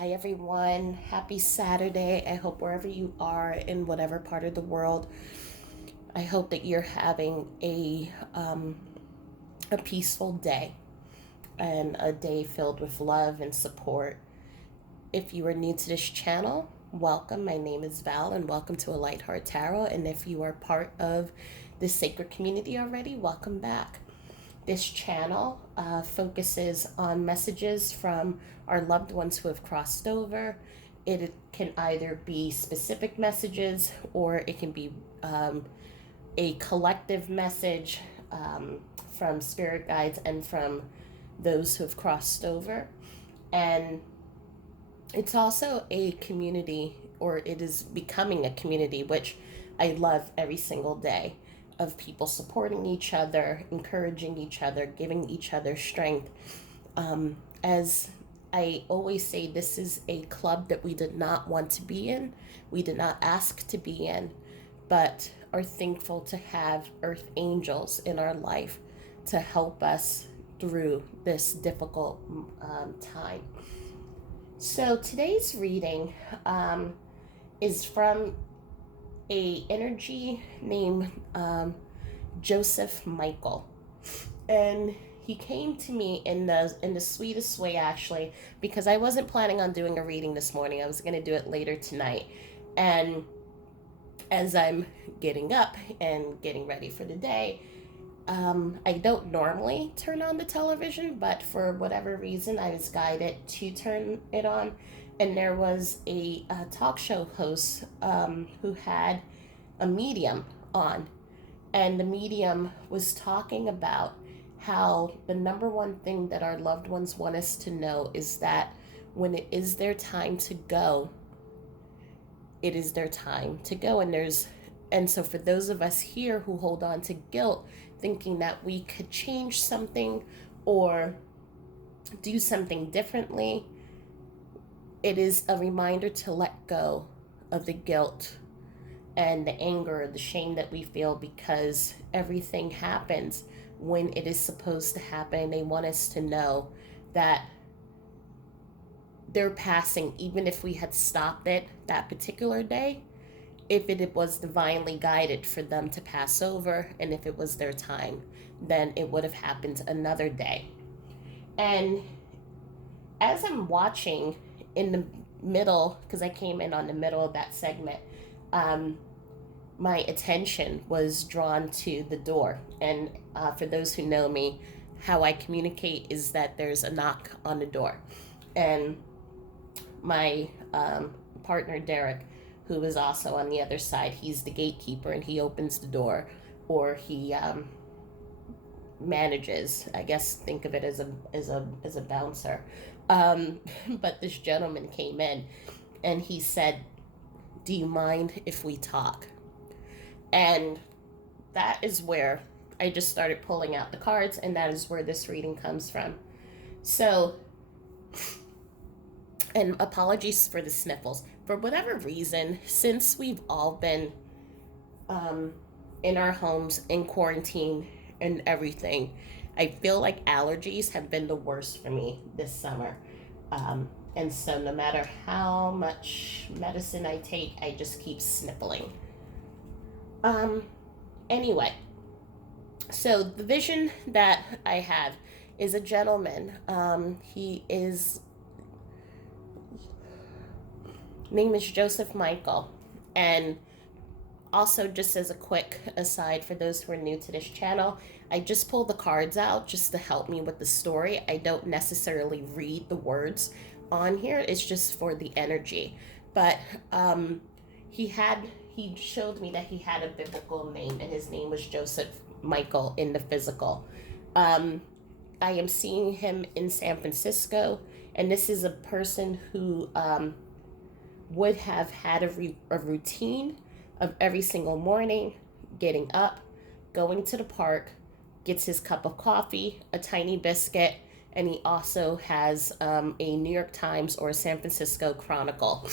Hi, everyone. Happy Saturday. I hope wherever you are in whatever part of the world, I hope that you're having a peaceful day and a day filled with love and support. If you are new to this channel, welcome. My name is Val, and welcome to A Light Heart Tarot. And if you are part of the sacred community already, welcome back. This channel focuses on messages from our loved ones who have crossed over. It can either be specific messages or it can be a collective message from spirit guides and from those who have crossed over. And it's also a community, or it is becoming a community, which I love every single day, of people supporting each other, encouraging each other, giving each other strength. As I always say, this is a club that we did not want to be in, we did not ask to be in, but are thankful to have earth angels in our life to help us through this difficult time. So today's reading is from a energy named Joseph Michael, and he came to me in the sweetest way, actually, because I wasn't planning on doing a reading this morning. I was going to do it later tonight, and as I'm getting up and getting ready for the day, I don't normally turn on the television, but for whatever reason, I was guided to turn it on. And there was a talk show host who had a medium on. And the medium was talking about how the number one thing that our loved ones want us to know is that when it is their time to go, it is their time to go. And so for those of us here who hold on to guilt, thinking that we could change something or do something differently, it is a reminder to let go of the guilt and the anger, the shame that we feel, because everything happens when it is supposed to happen. They want us to know that they're passing, even if we had stopped it that particular day, if it was divinely guided for them to pass over, and if it was their time, then it would have happened another day. And as I'm watching in the middle, because I came in on the middle of that segment, my attention was drawn to the door. And for those who know me, how I communicate is that there's a knock on the door. And my partner, Derek, who is also on the other side, he's the gatekeeper, and he opens the door, or he manages, I guess, think of it as a bouncer. But this gentleman came in and he said, "Do you mind if we talk?" And that is where I just started pulling out the cards, and that is where this reading comes from. So, and apologies for the sniffles. For whatever reason, since we've all been in our homes, in quarantine, and everything, I feel like allergies have been the worst for me this summer. And so, no matter how much medicine I take, I just keep sniffling. Um, anyway, so the vision that I have is a gentleman. He is name is Joseph Michael. And also, just as a quick aside for those who are new to this channel, I just pulled the cards out just to help me with the story. I don't necessarily read the words on here. It's just for the energy. But he showed me that he had a biblical name, and his name was Joseph Michael in the physical. I am seeing him in San Francisco, and this is a person who would have had a routine of every single morning getting up, going to the park, gets his cup of coffee, a tiny biscuit, and he also has a New York Times or a San Francisco Chronicle.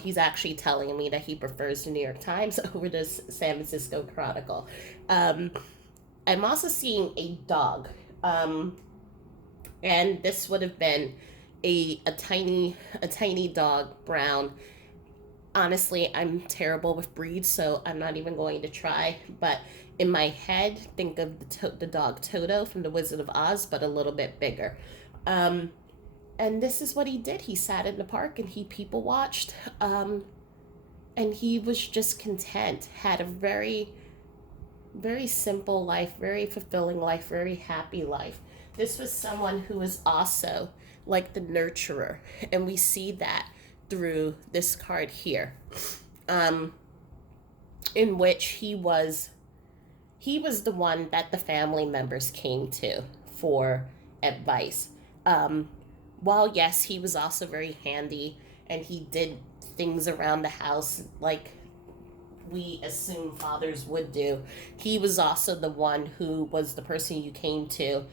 He's actually telling me that he prefers the New York Times over the San Francisco Chronicle. I'm also seeing a dog, and this would have been a tiny dog, brown. Honestly, I'm terrible with breeds, so I'm not even going to try. But in my head, think of the dog Toto from The Wizard of Oz, but a little bit bigger. Um, and this is what he did. He sat in the park and he people watched, and he was just content. Had a very, very simple life, very fulfilling life, very happy life. This was someone who was also like the nurturer, and we see that through this card here, um, in which he was the one that the family members came to for advice. Um, while yes, he was also very handy and he did things around the house like we assume fathers would do, he was also the one who was the person you came to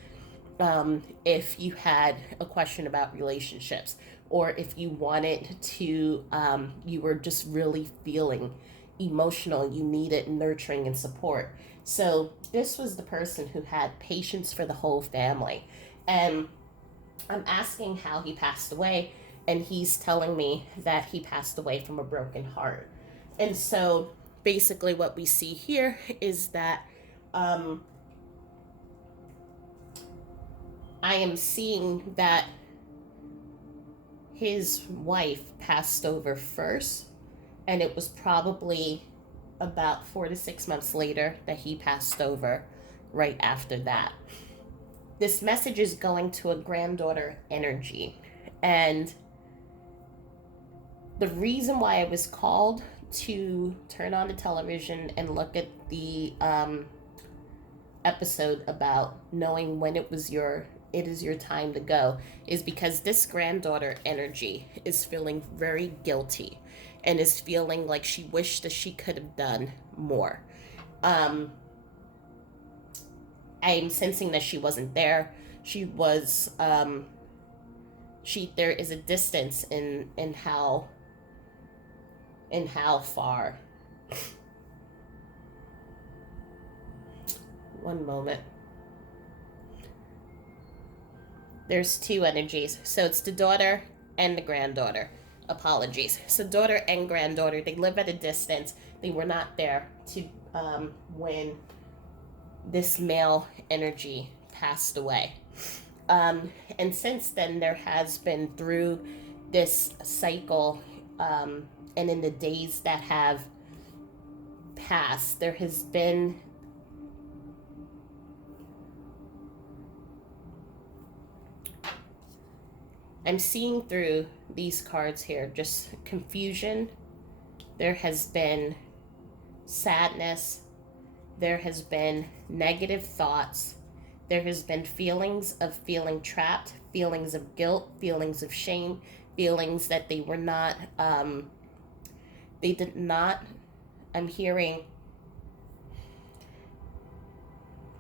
if you had a question about relationships, or if you wanted to, you were just really feeling emotional, you needed nurturing and support. So this was the person who had patience for the whole family. And I'm asking how he passed away, and he's telling me that he passed away from a broken heart. And so basically, what we see here is that um, I am seeing that his wife passed over first, and it was probably about 4 to 6 months later that he passed over right after that. This message is going to a granddaughter energy. And the reason why I was called to turn on the television and look at the episode about knowing when it is your time to go is because this granddaughter energy is feeling very guilty and is feeling like she wished that she could have done more. Um, I'm sensing that she wasn't there. She was there is a distance in how far. One moment. There's two energies. So it's the daughter and the granddaughter. Apologies. So daughter and granddaughter, they live at a distance. They were not there to when this male energy passed away. And since then, there has been through this cycle, and in the days that have passed, there has been I'm seeing through these cards here just confusion. There has been sadness. There has been negative thoughts. There has been feelings of feeling trapped, feelings of guilt, feelings of shame, feelings that they were not, they did not, I'm hearing,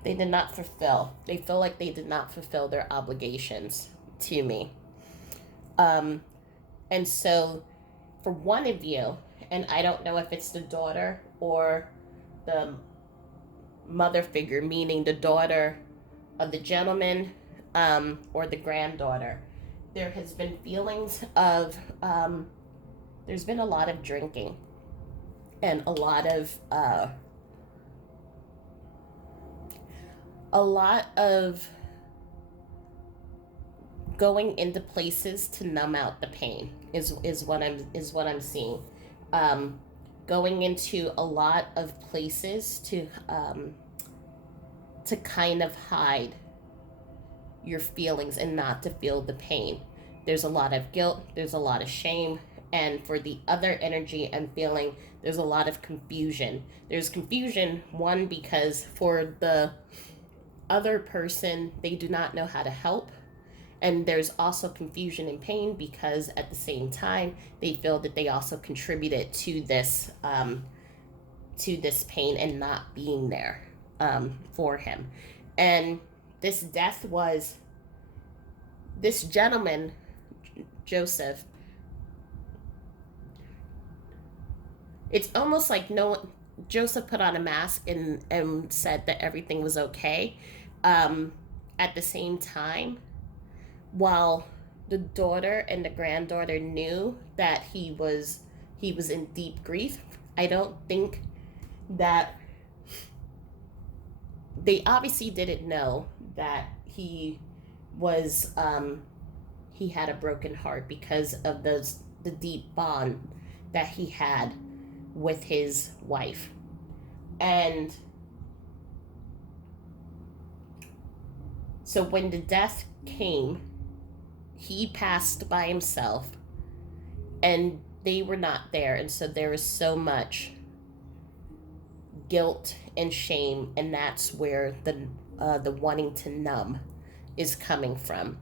they did not fulfill. They feel like they did not fulfill their obligations to me. And so for one of you, and I don't know if it's the daughter or the mother figure, meaning the daughter of the gentleman, or the granddaughter, there has been feelings of, there's been a lot of drinking and a lot of going into places to numb out the pain is what I'm seeing. Going into a lot of places to kind of hide your feelings and not to feel the pain. There's a lot of guilt, there's a lot of shame, and for the other energy I'm feeling, there's a lot of confusion. There's confusion, one, because for the other person, they do not know how to help. And there's also confusion and pain because at the same time, they feel that they also contributed to this pain and not being there for him. And this death was this gentleman, Joseph. It's almost like Joseph put on a mask and said that everything was okay. At the same time, while the daughter and the granddaughter knew that he was in deep grief. I don't think that they obviously didn't know that was he had a broken heart because of the deep bond that he had with his wife. And so when the death came, he passed by himself and they were not there. And so there was so much guilt and shame, and that's where the wanting to numb is coming from,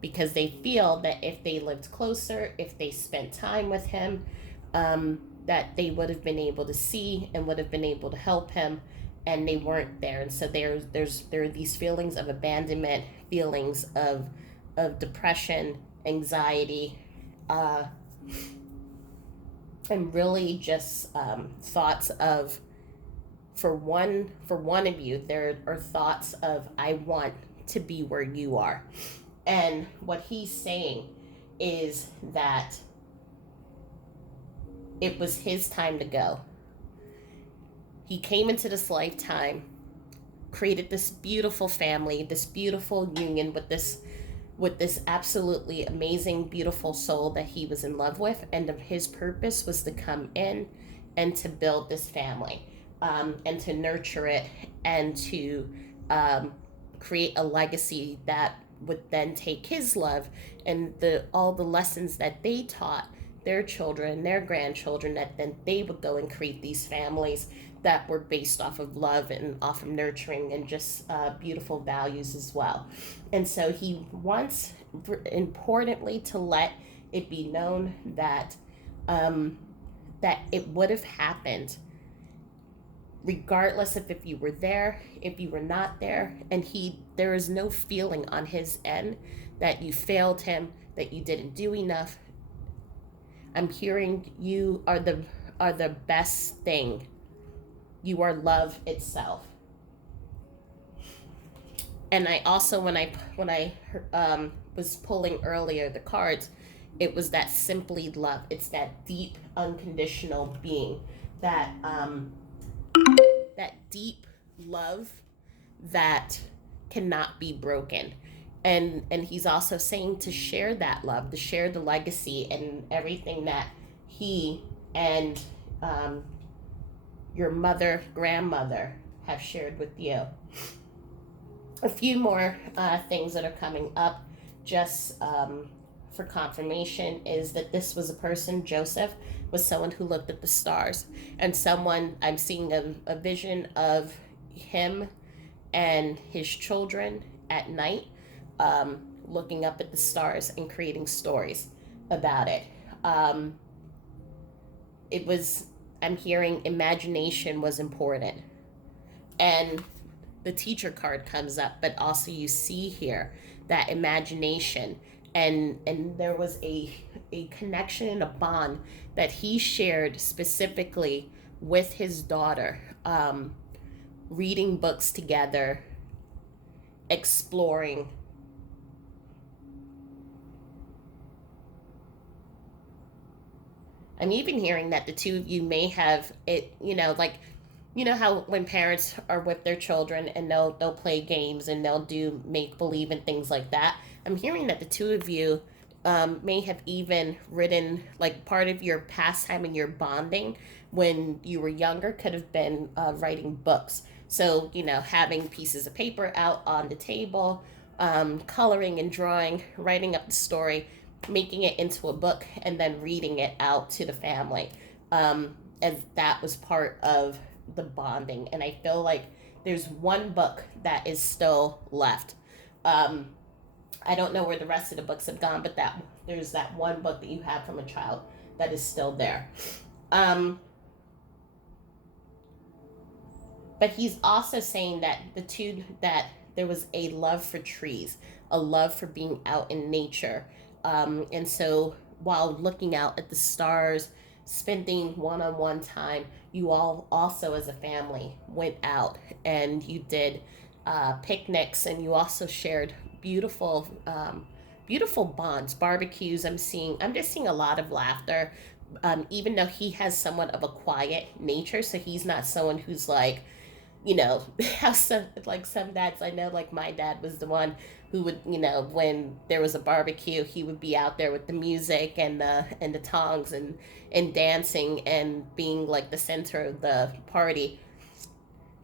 because they feel that if they lived closer, if they spent time with him, that they would have been able to see and would have been able to help him, and they weren't there. And so there are these feelings of abandonment, feelings of depression, anxiety, and really just thoughts of, for one of you, there are thoughts of, I want to be where you are. And what he's saying is that it was his time to go. He came into this lifetime, created this beautiful family, this beautiful union with this absolutely amazing, beautiful soul that he was in love with, and his purpose was to come in and to build this family, and to nurture it, and to create a legacy that would then take his love and all the lessons that they taught their children, their grandchildren, that then they would go and create these families that were based off of love and off of nurturing and just beautiful values as well. And so he wants, importantly, to let it be known that that it would have happened regardless of if you were there, if you were not there, and there is no feeling on his end that you failed him, that you didn't do enough. I'm hearing you are the best thing. You are love itself. And I also, when I was pulling earlier the cards, it was that simply love. It's that deep, unconditional being, that that deep love that cannot be broken. And he's also saying to share that love, to share the legacy and everything that he and your mother, grandmother have shared with you. A few more things that are coming up, just for confirmation, is that this was a person, Joseph, was someone who looked at the stars, and someone, I'm seeing a vision of him and his children at night, looking up at the stars and creating stories about it. I'm hearing imagination was important. And the teacher card comes up, but also you see here that imagination, and there was a connection and a bond that he shared specifically with his daughter, reading books together, exploring. I'm even hearing that the two of you may have it, like, how when parents are with their children and they'll play games and they'll do make believe and things like that. I'm hearing that the two of you may have even written, like, part of your pastime and your bonding when you were younger could have been writing books. So, having pieces of paper out on the table, coloring and drawing, writing up the story, making it into a book, and then reading it out to the family. And that was part of the bonding. And I feel like there's one book that is still left. I don't know where the rest of the books have gone, but there's that one book that you have from a child that is still there. But he's also saying that that there was a love for trees, a love for being out in nature. And so while looking out at the stars, spending one-on-one time, you all also as a family went out and you did picnics, and you also shared beautiful beautiful bonds, barbecues. I'm just seeing a lot of laughter. Even though he has somewhat of a quiet nature, so he's not someone who's like, how some dads I know, like my dad was the one who would, when there was a barbecue, he would be out there with the music and the tongs and dancing and being like the center of the party.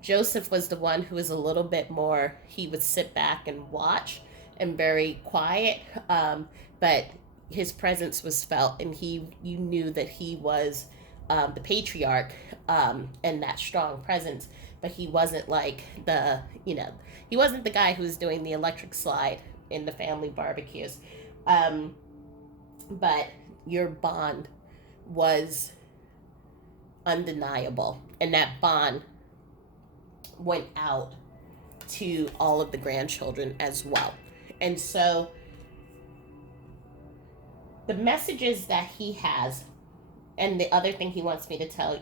Joseph was the one who was a little bit more, he would sit back and watch and very quiet, but his presence was felt, and you knew that he was the patriarch, and that strong presence. But he wasn't like he wasn't the guy who was doing the electric slide in the family barbecues. Um, but your bond was undeniable, and that bond went out to all of the grandchildren as well. And so the messages that he has, and the other thing he wants me to tell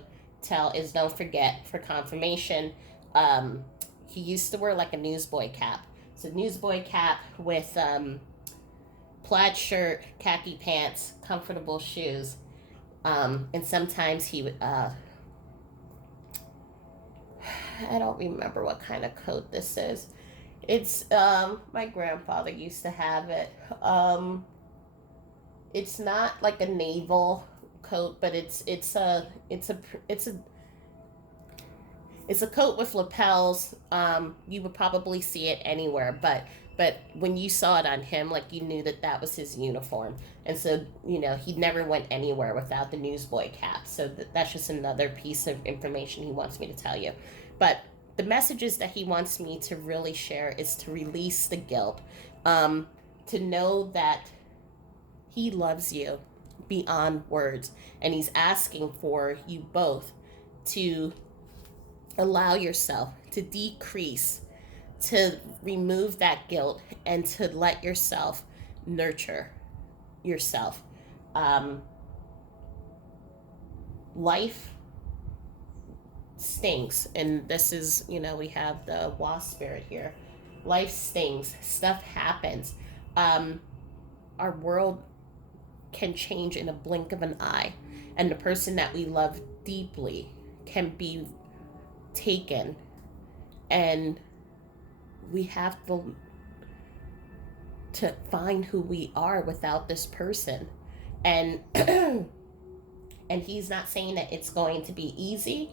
is, don't forget, for confirmation, he used to wear like a newsboy cap. So newsboy cap with plaid shirt, khaki pants, comfortable shoes, and sometimes he would I don't remember what kind of coat this is. It's my grandfather used to have it. It's not like a naval coat, but it's a coat with lapels. You would probably see it anywhere, but when you saw it on him, like, you knew that that was his uniform. And so, he never went anywhere without the newsboy cap. So that's just another piece of information he wants me to tell you. But the messages that he wants me to really share is to release the guilt, to know that he loves you beyond words, and he's asking for you both to allow yourself to decrease, to remove that guilt, and to let yourself nurture yourself. Life stings, and this is, we have the wasp spirit here. Life stings, stuff happens. Our world can change in a blink of an eye, and the person that we love deeply can be taken, and we have to find who we are without this person. And and he's not saying that it's going to be easy,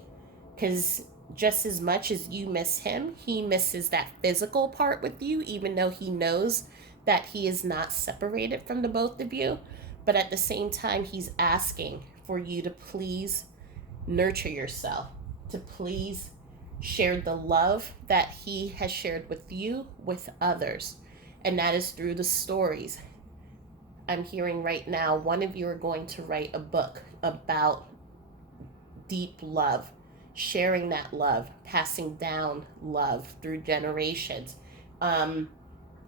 because just as much as you miss him, he misses that physical part with you, even though he knows that he is not separated from the both of you. But at the same time, he's asking for you to please nurture yourself, to please share the love that he has shared with you with others. And that is through the stories. I'm hearing right now, one of you are going to write a book about deep love, sharing that love, passing down love through generations, and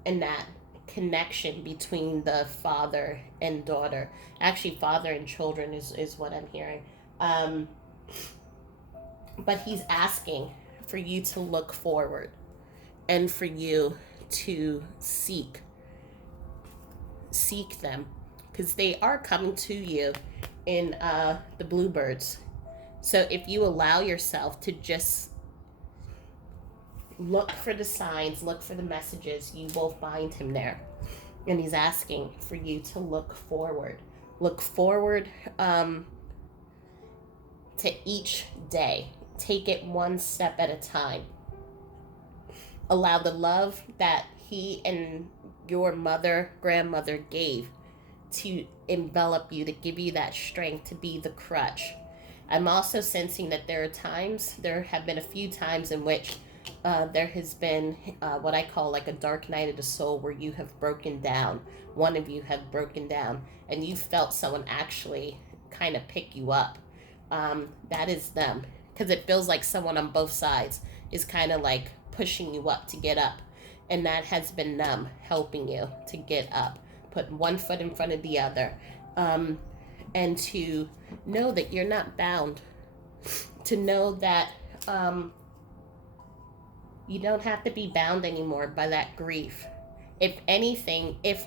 that connection between the father and daughter. Actually, father and children is what I'm hearing. But he's asking for you to look forward, and for you to seek them, because they are coming to you in the bluebirds. So if you allow yourself to just look for the signs, look for the messages, you will find him there. And he's asking for you to look forward. Look forward to each day. Take it one step at a time. Allow the love that he and your grandmother gave to envelop you, to give you that strength, to be the crutch. I'm also sensing that there have been a few times in which there has been what I call like a dark night of the soul, where you have broken down. One of you have broken down, and you felt someone actually kind of pick you up. That is them, because it feels like someone on both sides is kind of like pushing you up to get up. And that has been them helping you to get up, put one foot in front of the other, and to know that you're not bound, to know that you don't have to be bound anymore by that grief. If anything, if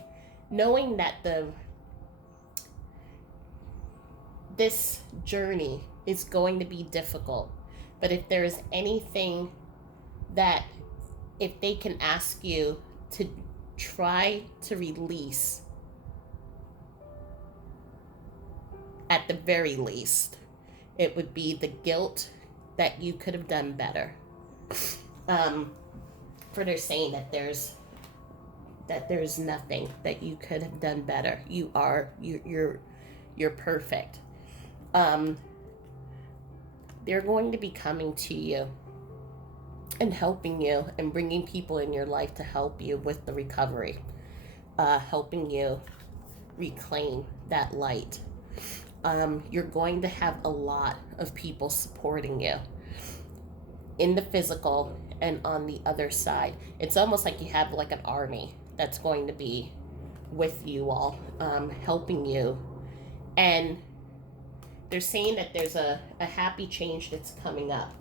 knowing that this journey is going to be difficult, but if there is anything that, if they can ask you to try to release at the very least, it would be the guilt that you could have done better. For they're saying that there's nothing that you could have done better. You're perfect. They're going to be coming to you and helping you and bringing people in your life to help you with the recovery, helping you reclaim that light. You're going to have a lot of people supporting you in the physical and on the other side. It's almost like you have like an army that's going to be with you all, helping you. And they're saying that there's a happy change that's coming up.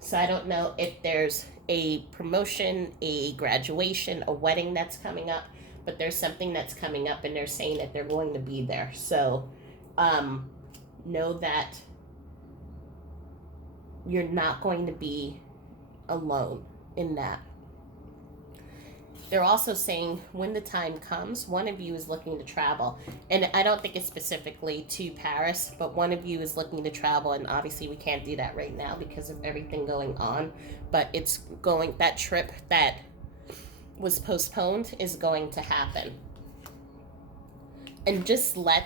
So I don't know if there's a promotion, a graduation, a wedding that's coming up, but there's something that's coming up, and they're saying that they're going to be there. So know that you're not going to be alone in that. They're also saying when the time comes, one of you is looking to travel. And I don't think it's specifically to Paris, but one of you is looking to travel. And obviously we can't do that right now because of everything going on. But it's going, that trip that was postponed is going to happen. And just let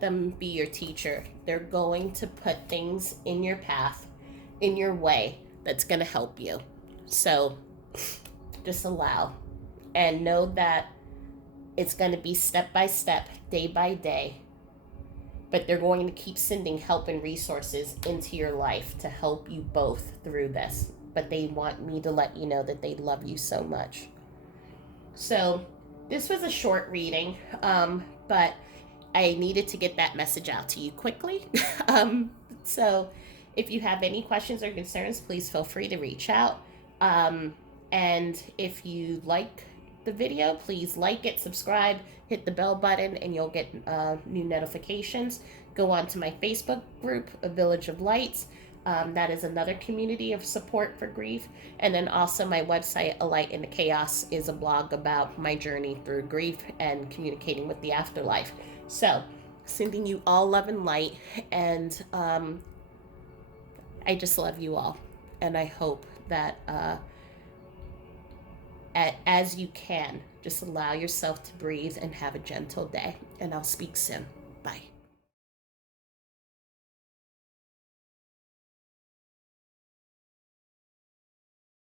them be your teacher. They're going to put things in your path, in your way, that's going to help you. So just allow and know that it's going to be step by step, day by day, but they're going to keep sending help and resources into your life to help you both through this. But they want me to let you know that they love you so much. So this was a short reading, but I needed to get that message out to you quickly. So if you have any questions or concerns, please feel free to reach out. And if you like the video, please like it, subscribe, hit the bell button, and you'll get new notifications. Go on to my Facebook group, A Village of Lights. That is another community of support for grief. And then also my website, A Light in the Chaos, is a blog about my journey through grief and communicating with the afterlife. So sending you all love and light. And I just love you all. And I hope that as you can, just allow yourself to breathe and have a gentle day. And I'll speak soon. Bye.